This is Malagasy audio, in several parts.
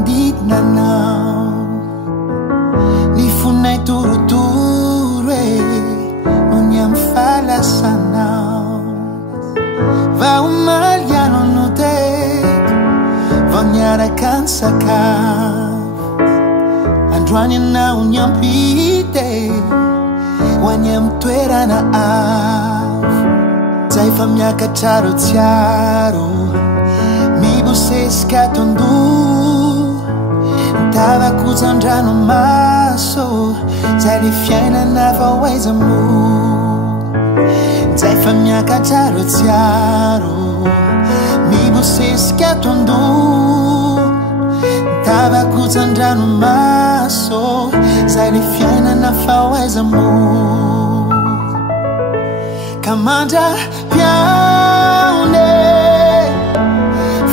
manodidina anao. Ny fonay torotoro no ny amy falasanao. Va omaly ano no teko vao niaraka ny sakafo. Androany anao ny ampite ho any amy toerana avo. Zay fa miakatra ro tsiaro mibosesika tondo. Tavakojan-dranomaso zay le fiainana vao aiza-mo. Zay fa miakatra ro tsiaro mibosesika tondo. Tavakojan-dranomaso zay le fiainana vao aiza-mo. Kamandra piaone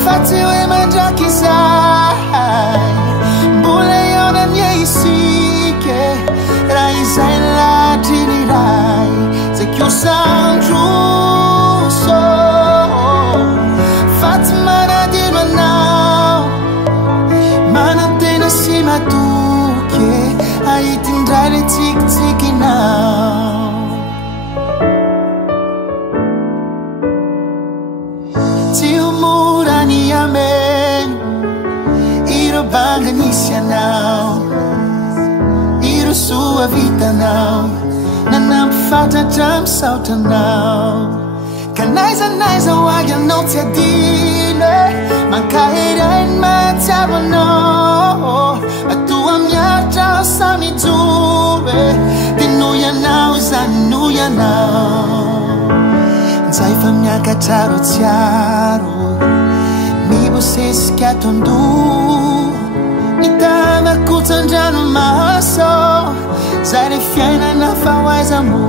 fa tsy hoe mandraky izay. Mbola eo na ny isike raha izay latry ny ray. Zay kiosandroso fa tsy manadino anao. Manantena sy matoky ahitindray le tsikitsikinao. Tsy ho mora ny ameno ireo banga nisy anao. Ireo soa vitanao nanampifantatra misaotranao. Ka naizanaiza ho agy anao tsy adino. Mankahery mahatsiavanao. Atoa miaritra aho samy joro. Dia noho ianao izany noho ianao. Zay fa miakatra ro tsiaro mibosesika tondo. Ny tavakojan-dranomaso zay le fiainana vao aiza-mo.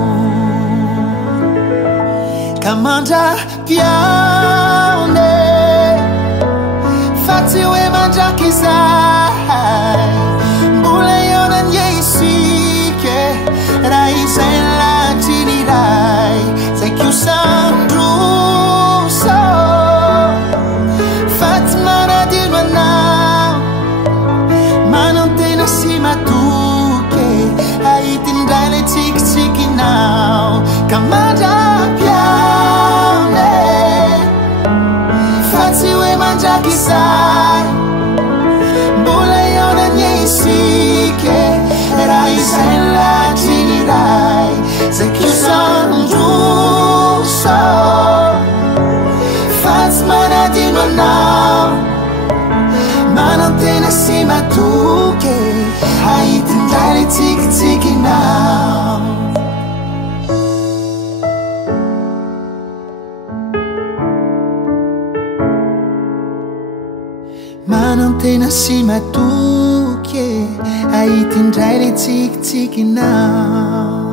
Kamandra piaone fa tsy hoe mandraky izay. Mbola eo na ny isike raha izay latry ny ray. Zay kiosandroso fa tsy manadino anao. Manantena sy matoky ahitindray le tsikitsikinao. Kamandra piaone fa tsy hoe mandraky izay. Mbola eo na ny isike raha izay latry ny ray. Zay kiosandroso fa tsy manadino anao. Manantena sy matoky ahitindray le tsikitsikinao. Manantena sy matoky ahitindray le tsikitsikinao.